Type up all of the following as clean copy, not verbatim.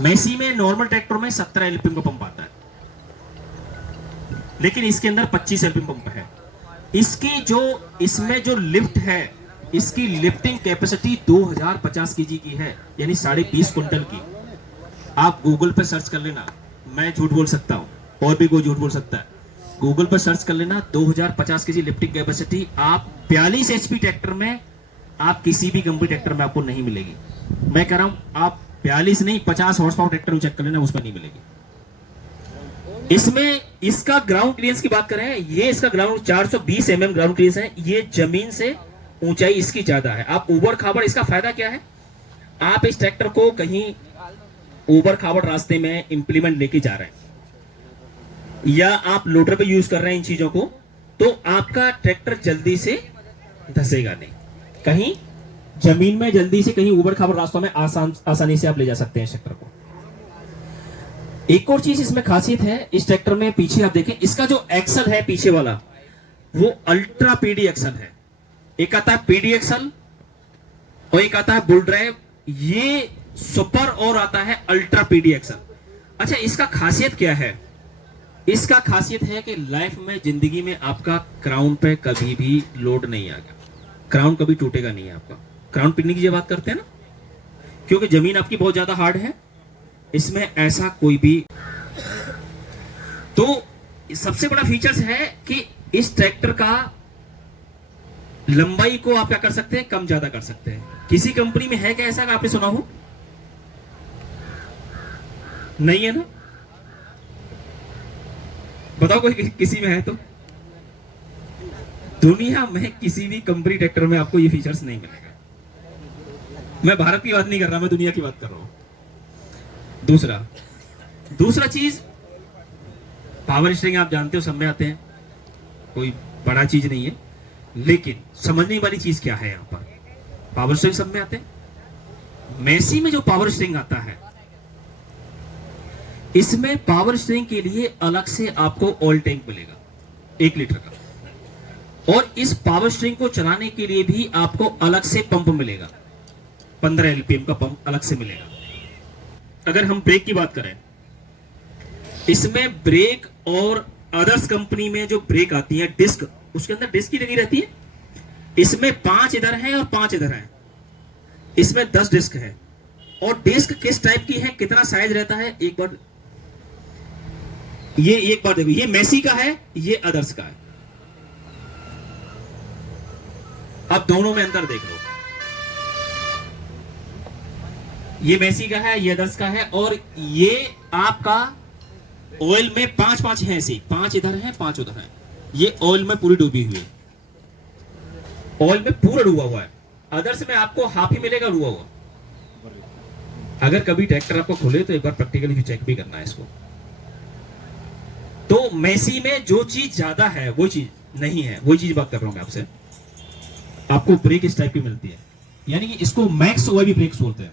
मैसी में normal tractor में 17 LPM का पंप आता है, लेकिन इसके अंदर 25 एलपीएम पंप है। इसकी जो इसमें जो लिफ्ट है, इसकी लिफ्टिंग कैपेसिटी 2050 केजी की है, यानी 20.5 कुंटल की। आप गूगल पे सर्च कर लेना, मैं झूठ बोल सकता हूं और भी कोई झूठ बोल सकता है। गूगल पर सर्च कर लेना 2050 केजी लिफ्टिंग कैपेसिटी। आप 42 एचपी ट्रैक्टर में, आप किसी भी कंपनी ट्रैक्टर में आपको नहीं मिलेगी। मैं कह रहा हूं आप 42 नहीं 50 हॉर्स पावर ट्रैक्टर चेक कर लेना, उसमें नहीं मिलेगी। इसमें इसका ग्राउंड क्लियरेंस की बात करें, ये इसका ग्राउंड 420 mm ग्राउंड क्लियरेंस है। ये जमीन से ऊंचाई इसकी ज्यादा है। आप ऊबड़ खाबड़, इसका फायदा क्या है, आप इस ट्रैक्टर को कहीं ऊबड़ खाबड़ रास्ते में इंप्लीमेंट लेके जा रहे हैं या आप लोडर पे यूज कर रहे हैं इन चीजों को, तो आपका ट्रैक्टर जल्दी से धसेगा नहीं। कहीं जमीन में जल्दी से, कहीं ऊबड़ खाबड़ रास्तों में आसानी से आप ले जा सकते हैं इस ट्रैक्टर को। एक और चीज इसमें खासियत है इस ट्रैक्टर में, पीछे आप देखें, इसका जो एक्सल है पीछे वाला, वो अल्ट्रा पीडी एक्सल है। एक आता है पीडी एक्सल और एक आता है बुल ड्राइव, ये सुपर और आता है अल्ट्रा पीडी एक्सल। अच्छा, इसका खासियत क्या है? इसका खासियत है कि लाइफ में, जिंदगी में आपका क्राउन पे कभी भी लोड नहीं आएगा, क्राउन कभी टूटेगा नहीं है आपका। क्राउन पिटने की जो बात करते हैं ना, क्योंकि जमीन आपकी बहुत ज्यादा हार्ड है, इसमें ऐसा कोई भी। तो सबसे बड़ा फीचर्स है कि इस ट्रैक्टर का लंबाई को आप क्या कर सकते हैं, कम ज्यादा कर सकते हैं। किसी कंपनी में है क्या ऐसा कि आपने सुना हो? नहीं है ना? बताओ कोई किसी में है तो। दुनिया में किसी भी कंपनी ट्रैक्टर में आपको ये फीचर्स नहीं मिलेगा। मैं भारत की बात नहीं कर रहा, मैं दुनिया की बात कर रहा हूं। दूसरा चीज, पावर स्टीयरिंग आप जानते हो, सब में आते हैं, कोई बड़ा चीज नहीं है, लेकिन समझने वाली चीज क्या है यहां पर, पावर स्टीयरिंग सब में आते हैं। मैसी में जो पावर स्टीयरिंग आता है, इसमें पावर स्टीयरिंग के लिए अलग से आपको ऑयल टैंक मिलेगा 1 लीटर का, और इस पावर स्टीयरिंग को चलाने के लिए भी आपको अलग से पंप मिलेगा, 15 एलपीएम का पंप अलग से मिलेगा। अगर हम ब्रेक की बात करें, इसमें ब्रेक और अदर्स कंपनी में जो ब्रेक आती है डिस्क, उसके अंदर डिस्क ही लगी रहती है। इसमें 5 इधर हैं और 5 इधर हैं, इसमें 10 डिस्क है। और डिस्क किस टाइप की है, कितना साइज रहता है, एक बार देखो, ये मैसी का है, ये अदर्स का है। अब दोनों में अंतर देख लो, ये मैसी का है, ये अदर्स का है, और ये आपका ऑयल में 5-5 है, ऐसे 5 इधर है 5 उधर है। ये ऑयल में पूरी डूबी हुई है, ऑयल में पूरा डूबा हुआ है। अदर्स में आपको हाफ ही मिलेगा डूबा हुआ। अगर कभी ट्रैक्टर आपको खुले तो एक बार प्रैक्टिकली चेक भी करना है इसको। तो मैसी में जो चीज ज्यादा है वो चीज नहीं है, वही चीज बात कर रहा हूं मैं आपसे। आपको ब्रेक इस टाइप की मिलती है, यानी कि इसको मैक्स ओआईवी ब्रेक्स बोलते हैं।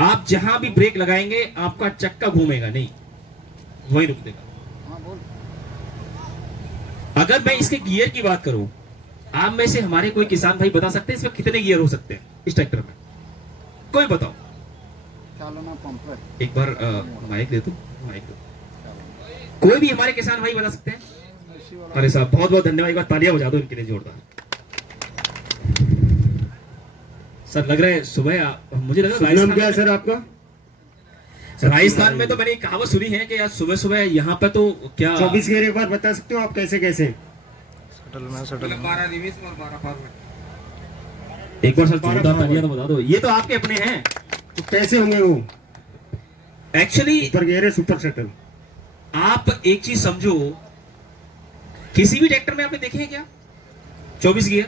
आप जहां भी ब्रेक लगाएंगे आपका चक्का घूमेगा नहीं, वही रुक देगा। अगर मैं इसके गियर की बात करूं, आप में से हमारे कोई किसान भाई बता सकते हैं इसमें कितने गियर हो सकते हैं इस ट्रैक्टर में? कोई बताओ। एक बार माइक दे दो, माइक दो। कोई भी हमारे किसान भाई बता सकते हैं? अरे साहब बहुत बहुत धन्यवाद, एक बार तालियां बजा दो इनके लिए जोरदार। सर लग रहा है सुबह, मुझे लगा नाम क्या है सर आपका? राजस्थान में तो मैंने कहावत सुनी है कि यार सुबह सुबह यहाँ पे तो क्या 24 गियर एक बार बता सकते हो आप कैसे कैसे? एक बार सर जोरदार तालियां तो बता दो। ये तो आपके अपने हैं, तो कैसे होंगे वो? एक्चुअली सुपर गियर है, सुपर शटल। आप एक चीज समझो, किसी भी ट्रैक्टर में आपने देखे हैं क्या 24 गियर?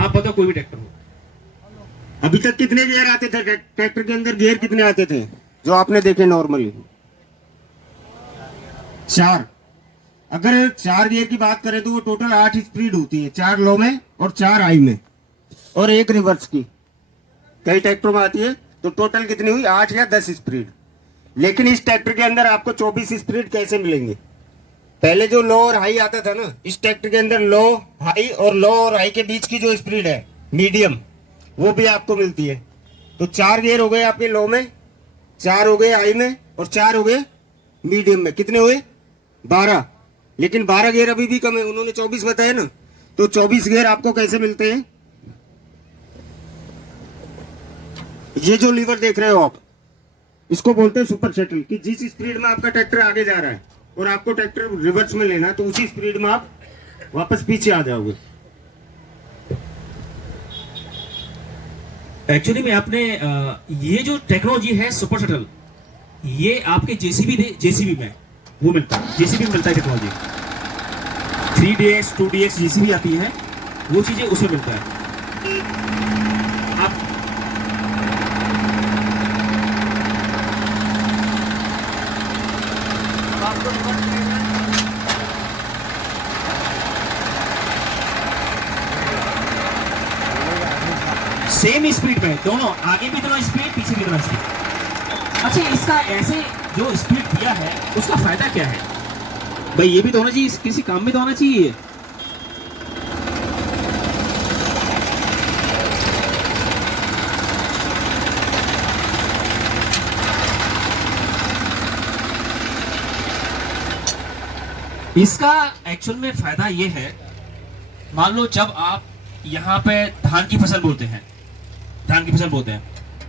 आप बताओ कोई भी ट्रैक्टर हो। अभी तक कितने गियर आते थे ट्रैक्टर के अंदर? गियर कितने आते थे जो आपने देखे नॉर्मली? 4। अगर 4 गियर की बात करें तो वो टोटल 8 स्पीड होती है, 4 लो में और 4 हाई में, और 1 रिवर्स की कई ट्रैक्टरों में आती है। तो टोटल कितनी हुई? 8 या 10 स्पीड। लेकिन इस ट्रैक्टर के अंदर आपको 24 स्पीड कैसे मिलेंगे? पहले जो लो और हाई आता था ना, इस ट्रैक्टर के अंदर लो हाई और लो और हाई के बीच की जो स्पीड है मीडियम, वो भी आपको मिलती है। तो 4 गियर हो गए आपके लो में, 4 हो गए हाई में और 4 हो गए मीडियम में। कितने हुए? 12। लेकिन 12 गियर अभी भी कम है, उन्होंने 24 बताया ना। तो 24 गियर आपको कैसे मिलते हैं? ये जो लीवर देख रहे हो आप, इसको बोलते हैं सुपर शटल। कि जिस स्पीड में आपका ट्रैक्टर आगे जा रहा है और आपको ट्रैक्टर रिवर्स में लेना है, तो उसी स्पीड में आप वापस पीछे आ जाओगे। एक्चुअली में आपने ये जो टेक्नोलॉजी है सुपर शटल, ये आपके जेसीबी में वो मिलता है, जेसीबी में मिलता है टेक्नोलॉजी। 3DX 2DX जेसीबी आती है, वो चीजें उसमें मिलता है। आप सेम स्पीड में दोनों, आगे भी दोनों स्पीड, पीछे भी दोनों स्पीड। अच्छा, इसका ऐसे जो स्पीड दिया है उसका फायदा क्या है भाई? ये भी तो होना चाहिए, किसी काम में तो होना चाहिए। इसका एक्चुअल में फायदा ये है, मान लो जब आप यहाँ पे धान की फसल बोते हैं,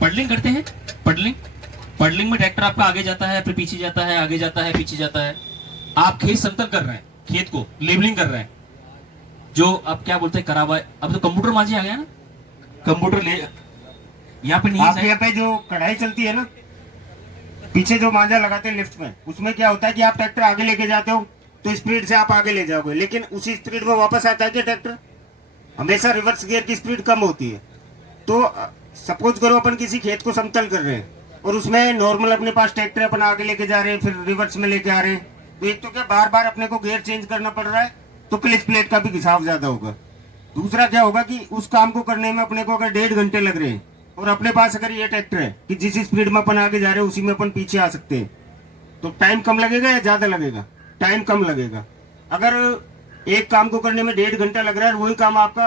पडलिंग करते हैं, पडलिंग में ट्रैक्टर आपका आगे जाता है, फिर पीछे जाता है, आगे जाता है, पीछे जाता है। आप खेत समतल कर रहे हैं, खेत को लेबलिंग कर रहे हैं, जो आप क्या बोलते हैं करा हुआ है। अब तो कंप्यूटर मांझी आ गया ना, कंप्यूटर ले यहाँ पे नहीं आपके यहाँ पे जो कढ़ाई चलती है ना, पीछे जो मांझा लगाते हैं लिफ्ट में, उसमें क्या होता है कि आप ट्रैक्टर आगे लेके जाते हो तो स्पीड से आप आगे ले जाओगे, लेकिन उसी स्पीड में वापस आता है कि ट्रैक्टर? हमेशा रिवर्स गियर की स्पीड कम होती है। तो सपोज करो अपन किसी खेत को समतल कर रहे हैं और उसमें नॉर्मल अपने पास ट्रैक्टर अपन आगे लेके जा रहे हैं, फिर रिवर्स में लेके आ रहे हैं, तो एक तो क्या बार बार अपने को गियर चेंज करना पड़ रहा है, तो क्लिच प्लेट का भी घिसाव ज्यादा होगा। दूसरा क्या होगा कि उस काम को करने में अपने को अगर 1.5 घंटे लग रहे हैं और अपने पास अगर ये ट्रैक्टर है कि जिस स्पीड में अपन आगे जा रहे हैं उसी में अपन पीछे आ सकते हैं, तो टाइम कम लगेगा या ज्यादा लगेगा? टाइम कम लगेगा। अगर एक काम को करने में 1.5 घंटा लग रहा है और वही काम आपका